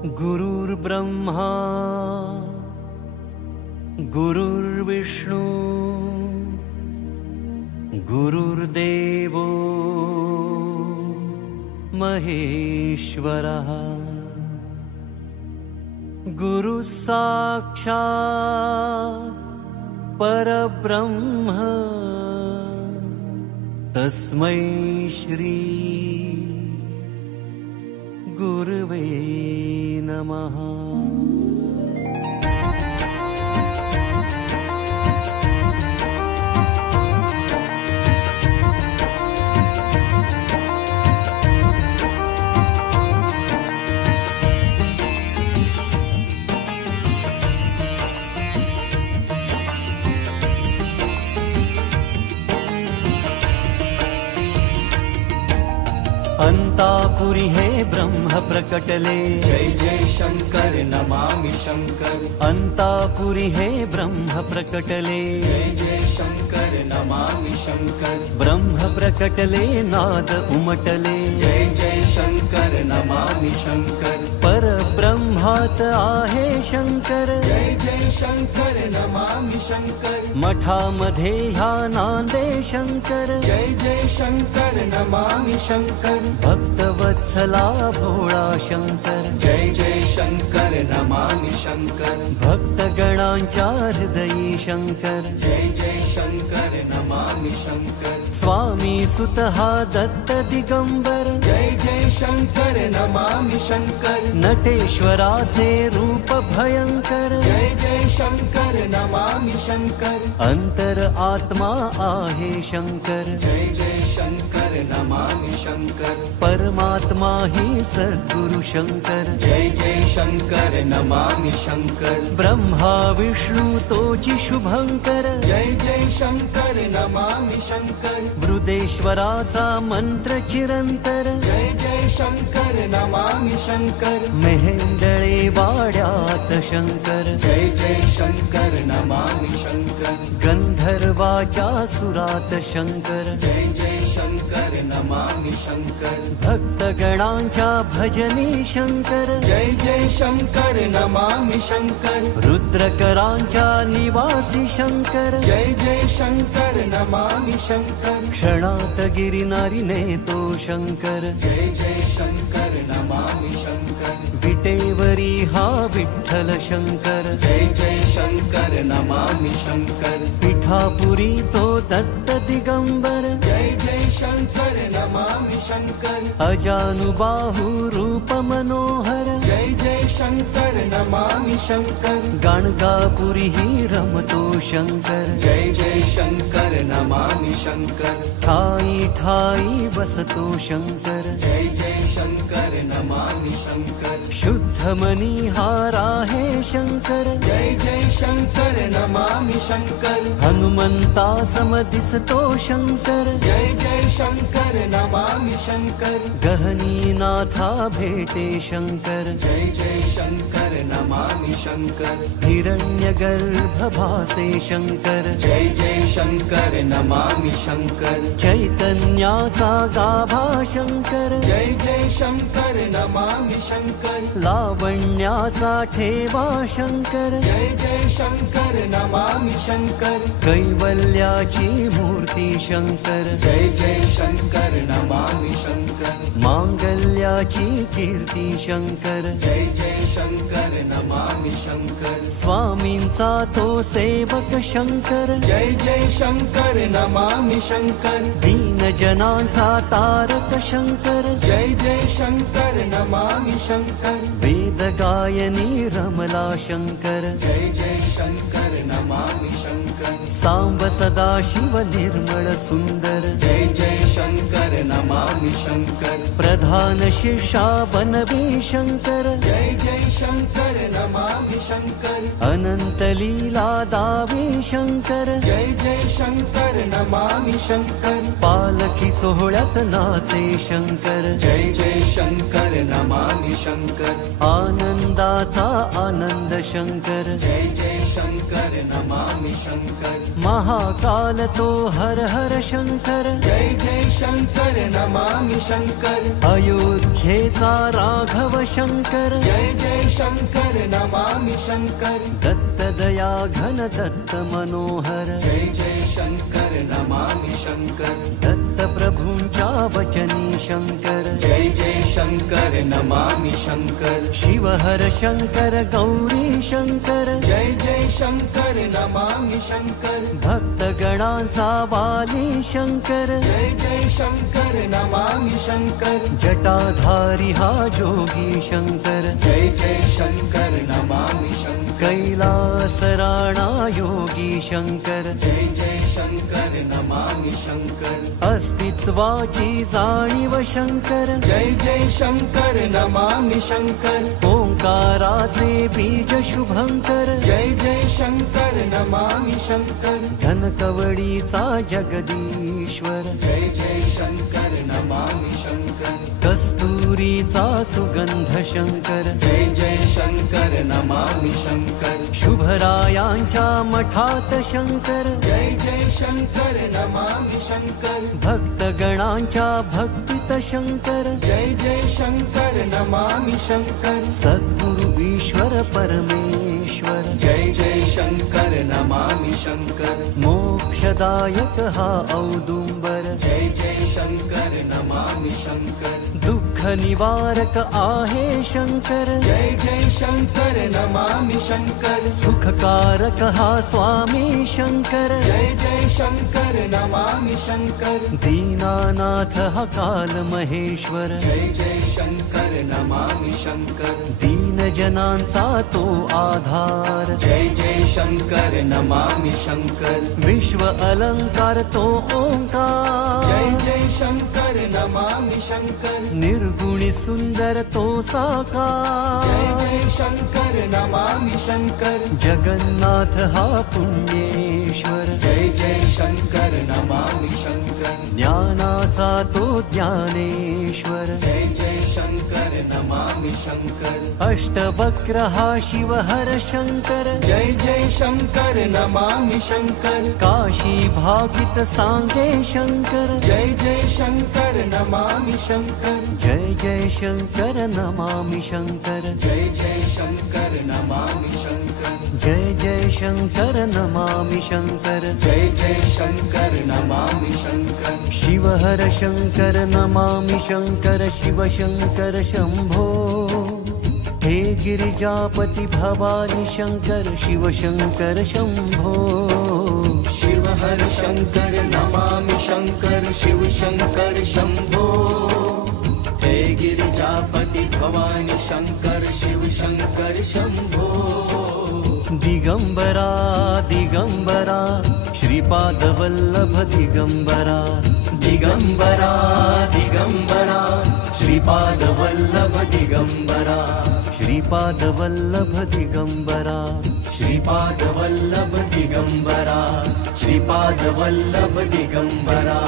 गुरुर्ब्रह्मा गुरुर्विष्णू गुरुर्देवो महेश्वरः गुरुः साक्षात् परब्रह्म तस्मै श्री गुरुवे नमः। अंतापुरी हे ब्रह्म प्रकटले, जय जय शंकर नमामि शंकर। अंतापुरी हे ब्रह्म प्रकटले, जय जय शंकर नमामि शंकर। ब्रह्म प्रकटले नाद उमटले, जय जय शंकर नमामि शंकर। परब्रह्मात आहे शंकर, जय जय शंकर नमामि शंकर। मठामध्ये ह्या नांदे शंकर, जय जय शंकर नमामि शंकर। भक्तवत्सला भोळा शंकर, जय जय शंकर नमामि शंकर। भक्तगणांच्या हृदयी शंकर, जय जय शंकर नमामि शंकर। स्वामी सुत हा दत्त दिगंबर, जय जय शंकर नमामि शंकर। नटेश्वराचे रूप भयंकर, जय जय शंकर नमामि शंकर। अंतर आत्मा आहे शंकर, जय जय शंकर नमामि शंकर। परमात्मा ही सद्गुरु शंकर, जय जय शंकर नमामि शंकर। ब्रह्मा विष्णू तोची शुभंकर, जय जय शंकर नमामि शंकर। मृदेश्वराचा मंत्र चिरंतर, जय जय शंकर नमामि शंकर। मेहेंदळे वाड्यात शंकर, जय जय शंकर नमामि शंकर। गंधर्वाच्या सुरात शंकर, जय जय शंकर नमामि शंकर। भक्तगणांच्या भजनी शंकर, जय जय शंकर नमामि शंकर। रुद्रकरांच्या निवासी शंकर, जय जय शंकर नमामि शंकर। क्षणात गिरिनारी नेतो शंकर, जय जय शंकर नमामि शंकर। विटेवरी हा विठ्ठल शंकर, जय जय शंकर नमामि शंकर। पिठापुरी तो दत्त दिगंबर, जय जय शंकर नमामि शंकर। अजानुबाहु रूप मनोहर, जय जय शंकर नमामि शंकर। गाणगापुरी ही रमतो शंकर, जय जय शंकर नमामि शंकर। ठाई ठाई बसतो शंकर, जय जय शंकर नमामि शंकर। शुद्ध मनिहार आहे शंकर, जय जय शंकर नमामि शंकर। हनुमंता समदिसतो शंकर, जय जय शंकर नमामि शंकर। गहनीनाथा भेटे शंकर, जय जय शंकर नमामि शंकर। हिरण्यगर्भ भासे शंकर, जय जय शंकर नमामि शंकर। चैतन्याचा गाभा शंकर, जय जय शंकर नमामि शंकर। लावण्याचा ठेवा शंकर, जय जय शंकर नमामि शंकर। कैवल्याची मूर्ती शंकर, जय जय शंकर नमामि शंकर। मांगल्याची कीर्ती शंकर, जय जय शंकर नमामि शंकर। स्वामींचा तो सेवक शंकर, जय जय शंकर नमामि शंकर। दीन जनांचा तारक शंकर, जय जय शंकर नमामि शंकर। वेद गायनी रमला शंकर, जय जय शंकर नमामि शंकर। सांब सदाशिव निर्मळ सुंदर, जय जय शंकर नमामि शंकर। प्रधान शिष्या बनवी शंकर, जय जय शंकर नमामि शंकर। अनंत लीला दावी शंकर, जय जय शंकर नमामि शंकर। पालखी सोहळ्यात नाचे शंकर, जय जय शंकर नमामि शंकर। आनंदाचा आनंद शंकर, जय जय शंकर नमामि शंकर महाकाल तो हर हर शंकर जय जय शंकर नमामि शंकर अयोध्येचा राघव शंकर जय जय शंकर नमामि शंकर दत्त दया घन दत्त मनोहर जय जय शंकर नमामि शंकर दत्त प्रभूंच्या वचनी शंकर जय जय शंकर नमामि शंकर शिव हर शंकर गौरी शंकर जय जय शंकर नमामि शंकर भक्त गणांचा वाली शंकर जय जय शंकर नमामि शंकर जटाधारी हा जोगी शंकर जय जय शंकर नमामि शंकर कैलास राणा योगी शंकर जय जय शंकर नमामि शंकर अस्तित्वाची जाणीव शंकर जय जय शंकर नमामि शंकर ओंकाराचे बीज शुभंकर जय जय शंकर नमामि शंकर धनकवडीचा जगदीश्वर जय जय शंकर नमामि शंकर कस्तुरीचा सुगंध शंकर जय जय शंकर नमामि शंकर शुभरायांच्या मठात शंकर जय जय शंकर नमामि शंकर भक्त गणांच्या भक्तीत शंकर जय जय शंकर नमामि शंकर सद्गुरु ईश्वर परमेश्वर जय जय शंकर नमामि शंकर मोक्षदायक हा औदुंबर जय जय शंकर नमामि शंकर दुःख निवारक आहे शंकर जय जय शंकर नमामि शंकर सुखकारक हा स्वामी शंकर जय जय शंकर नमामि शंकर दीनानाथ हा काल महेश्वर जय जय शंकर नमामि शंकर दीन जनांचा तो आधार जय जय शंकर नमामि शंकर विश्व अलंकार तो ओंकार जय जय शंकर नमामि शंकर निर्गुणी सुंदर तो साकार जय जय शंकर नमामि शंकर जगन्नाथ हा पुण्येश्वर जय जय शंकर नमामि शंकर ज्ञानाचा तो ज्ञानेश्वर जय जय शंकर नमामि शंकर अष्टवक्र हा शिव हर शंकर जय जय शंकर नमामि शंकर काशी भागित सांगे शंकर जय जय शंकर नमामि शंकर जय जय शंकर नमामि शंकर जय जय शंकर नमामि शंकर जय जय शंकर नमामि शंकर जय जय शंकर नमामि शंकर शिव हर शंकर नमामि शंकर शिव शंकर शंभो हे गिरिजापति भवानी शंकर शिव शंकर शंभो शिव हर शंकर नमामि शंकर शिव शंकर शंभो हे गिरिजापति भवानी शंकर शिव शंकर शंभो दिगंबरा दिगंबरा श्रीपाद वल्लभ दिगंबरा दिगंबरा दिगंबरा श्रीपाद वल्लभ दिगंबरा श्रीपाद वल्लभ दिगंबरा श्रीपाद वल्लभ दिगंबरा श्रीपाद वल्लभ दिगंबरा